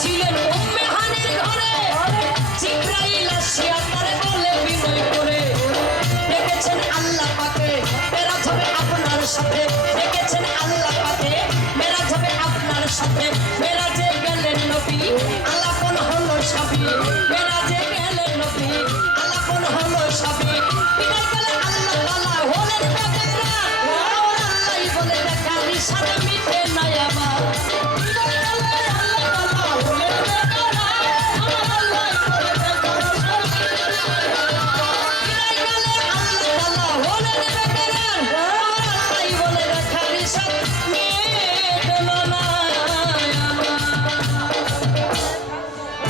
ছিলেন উম্মে হানির ঘরে জিবরাইল আসিয়া তারে বলে বিনয় করে ডেকেছেন আল্লাহ পাকে মেরাজ হবে আপনার সাথে ডেকেছেন আল্লাহ পাকে মেরাজ হবে আপনার সাথে মেরাজে গেলেন নবী আলাপন হলো সবই মেরাজে গেলেন নবী আলাপন হলো সবই বিদায় গেলে আল্লাহ তাআলা হলেন বেকারা আমার আল্লাহই বলে দেখা রিসাদ মিটে না আমার বিদায় গেলে আল্লাহ তাআলা হলেন বেকারা আমার আল্লাহই বলে দেখা বিদায় গেলে আল্লাহ তাআলা হলেন বেকারা আমার আল্লাহই বলে দেখা রিসাদ মিটে না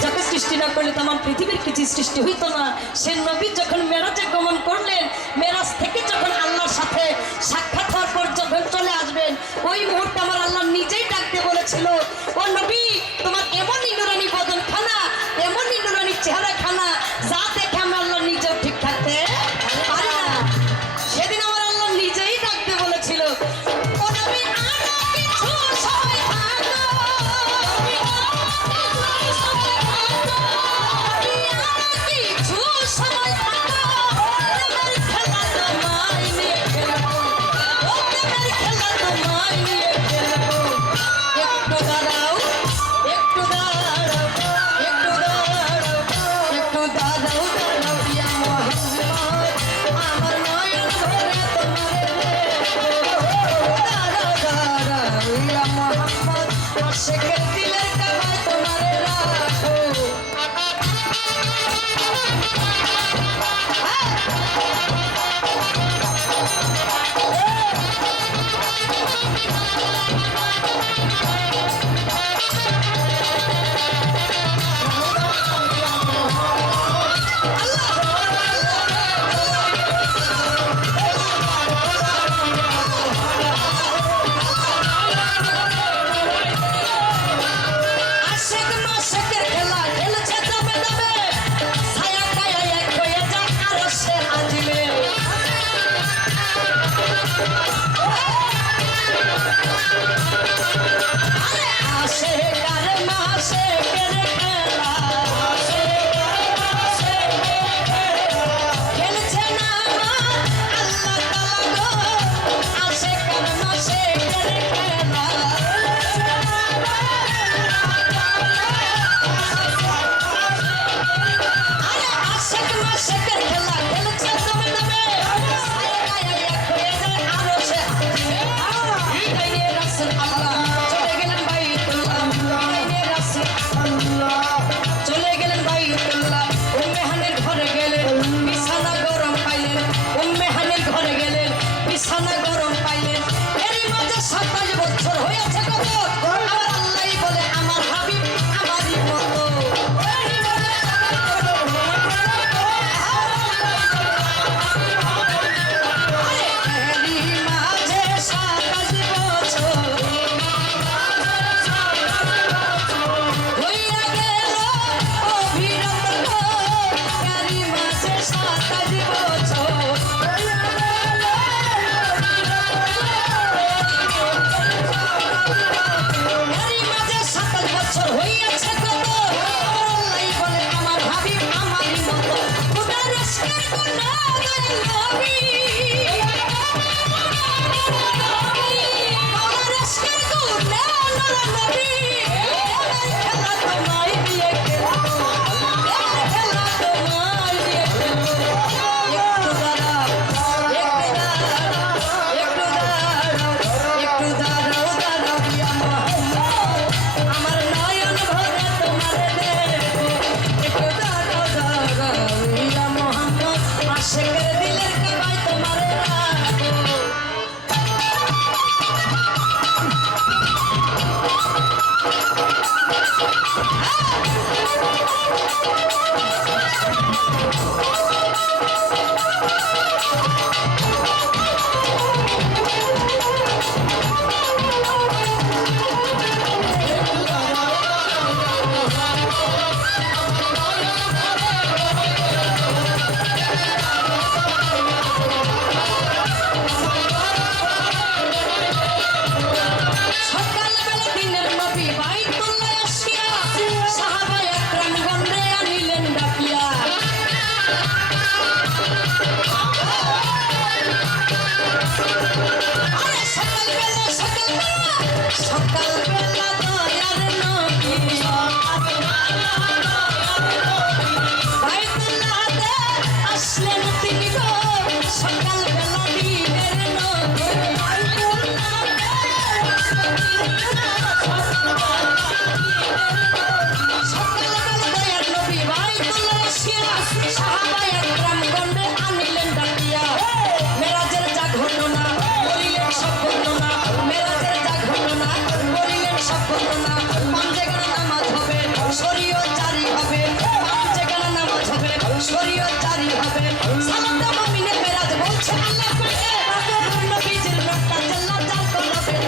যাকে সৃষ্টি না করলে তাম পৃথিবীর কিছু সৃষ্টি হইতো না সে নবী যখন মেরাজে গমন করলেন মেরাজ থেকে যখন আল্লাহর সাথে সাক্ষাৎ হওয়ার পর যখন চলে আসবেন ওই মুহূর্তে আমার আল্লাহ নিজেই ডাকতে বলেছিল ও নবী তোমার এমনই নুরানি বদন খানা এমনই নুরানি চেহারা খানা যা দেখে আমার আল্লাহ নিজেও ঠিক থাকতে পারে না সেদিন আমার আল্লাহ নিজেই ডাকতে বলেছিল ও নবী আরো কিছু সময় থাকো কিছু সময় থাকো প্রেমের খেলা তোমায় নিয়ে খেলবো ও প্রেমের খেলা তোমায় নিয়ে খেলবো একটু দাঁড়াও একটু দাঁড়াও একটু দাঁড়াও একটু দাঁড়াও দাঁড়াও ইয়া মোহাম্মদ আমার নয়ন ভরে তোমারে দেখবো দাঁড়াও দাঁড়াও ইয়া মোহাম্মদ আশিকের দিলের কাবায় তোমারে রাখো আশিক মাশিকের খেলা খেলছে দমে দমে ছায়া কায়া এক হয়ে যায় আরশে আজিমে আরে আশিক আর মাশিকের খেলা খেলছে না আমার আল্লাহ তাআলা গো আশিক আর মাশিকের খেলা আরে আশিক মাশিকের খেলা খেলছে দমে দমে ছায়া কায়া এক হয়ে যায় আরশে আজিমে বিদায়ে রাসূল আল্লাহ চলে গেলেন বাইতুল্লাহ বিদায়ে রাসূল আল্লাহ চলে গেলেন বাইতুল্লাহ উম্মে হানির ঘরে গেলেন বিছানা গরম পাইলেন উম্মে হানির ঘরে গেলেন বিছানা গরম পাইলেন এরই মাঝে 27 বছর হয়েছে কত আমার আল্লাহই বলে আমার হাবিব আমারই মতো এরই মাঝে 27 বছর হইয়া গেল অভিরত এরই মাঝে 27 বছর এরই মাঝে 27 বছর হইয়াছে কত আল্লাহই বলে আমার হাবিব আমারই মতো খোদার ইশকের গুণগান নবী খোদার ইশকের গুণগান নবী খেলা তোমায় নিয়ে খেলবো খেলা তোমায় নিয়ে খেলবো একটু দাঁড়াও একটু দাঁড়াও একটু দাঁড়াও একটু দাঁড়াও দাঁড়াও ইয়া মোহাম্মদ আমার নয়ন ভরে তোমারে দেখবো একটু দাঁড়াও দাঁড়াও ইয়া মোহাম্মদ আশিকের দিলের কাবায় তোমারে সকাল বেলা দয়ার নবী বাইতুল্লাহতে আসলেন তিনি গো সকাল বেলা দিনের নবী বাইতুল্লাহতে সকাল বেলা দয়ার নবী বাইতুল্লাহ আসিয়া সাহাবায়ে একরাম গণে আনিলেন ডাকিয়া মেরাজের যা ঘটনা বলিলেন সব ঘটনা মেরাজের যা ঘটনা বলিলেন সব ঘটনা পাঁচেগানা নামাজ হবে শরীয়ত জারি হবে পাঁচেগানা নামাজ হবে শরীয়ত জারি হবে সালাতে মুমিনের মেরাজ বলছে আল্লাহ পাকে নবীজির রূপটা জাল্লা জাল করবে থাকে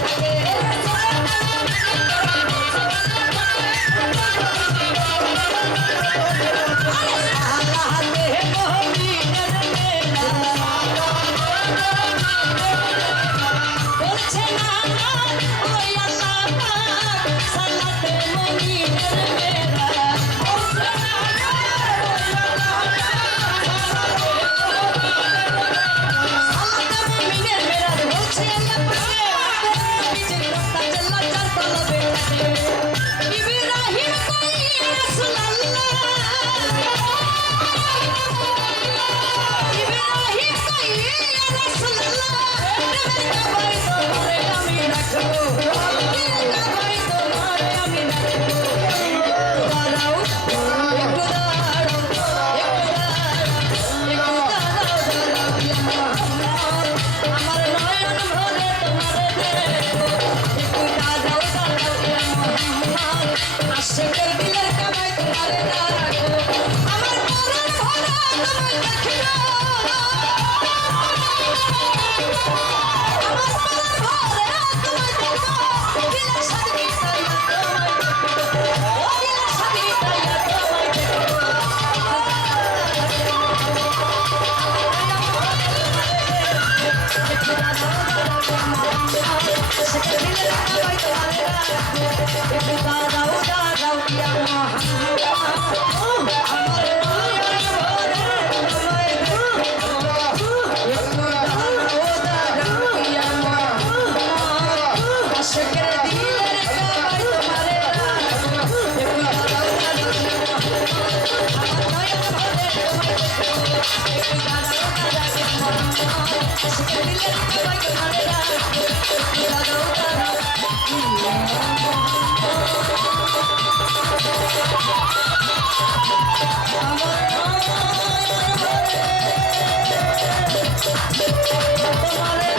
তোমারে